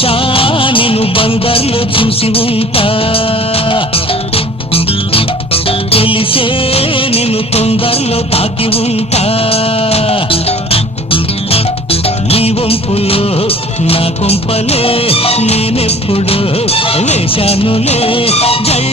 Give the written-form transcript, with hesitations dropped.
బహుశా నేను బందర్లో చూసి ఉంటా, తెలిసే నిన్ను తొందరలో తాకి ఉంటా. నీ వంపులో నా కొంపలే నేనెప్పుడు వేశానులే జై